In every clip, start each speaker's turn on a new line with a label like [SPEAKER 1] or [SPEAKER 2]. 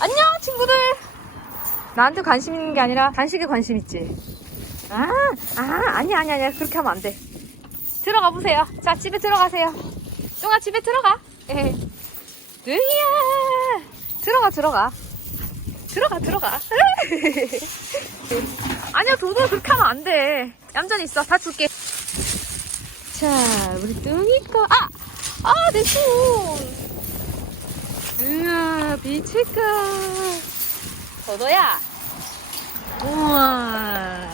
[SPEAKER 1] 안녕 친구들. 나한테 관심 있는 게 아니라 간식에 관심 있지. 아, 아, 아니 아니 아니 그렇게 하면 안 돼. 들어가 보세요. 자 집에 들어가세요. 뚱아 집에 들어가. 에헤. 뚱이야. 들어가 들어가. 들어가 들어가. 아니야 도도 그렇게 하면 안 돼. 얌전히 있어. 다 줄게. 자 우리 뚱이 거. 아, 아내 손. 우와 미칠까. 도도야. 우와.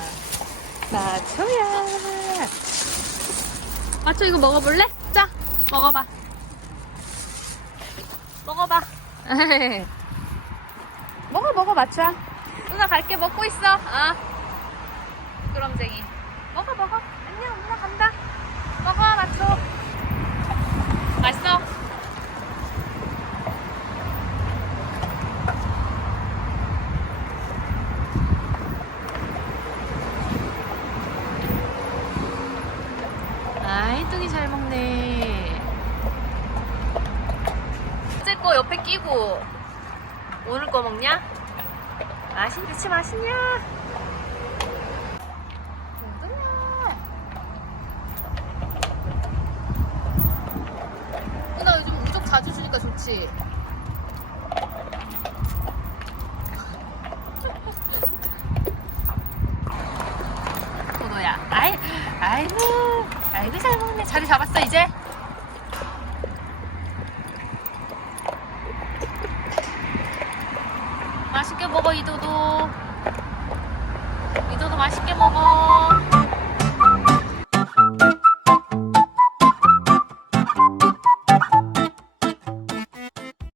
[SPEAKER 1] 마초야. 마초 이거 먹어볼래? 자, 먹어봐. 먹어봐. 먹어, 먹어, 마초야. 누나 갈게 먹고 있어. 아. 부끄럼쟁이. 먹어, 먹어. 안녕, 누나 간다. 먹어, 마초. 맛있어? 뚱이 잘 먹네. 어제 거 옆에 끼고 오늘 거 먹냐? 맛있지 맛있냐? 뚱뚱아. 누나 요즘 우적 자주 주니까 좋지? 아이, 아이고, 아이고 잘 먹네. 자리 잡았어 이제? 맛있게 먹어 이도도.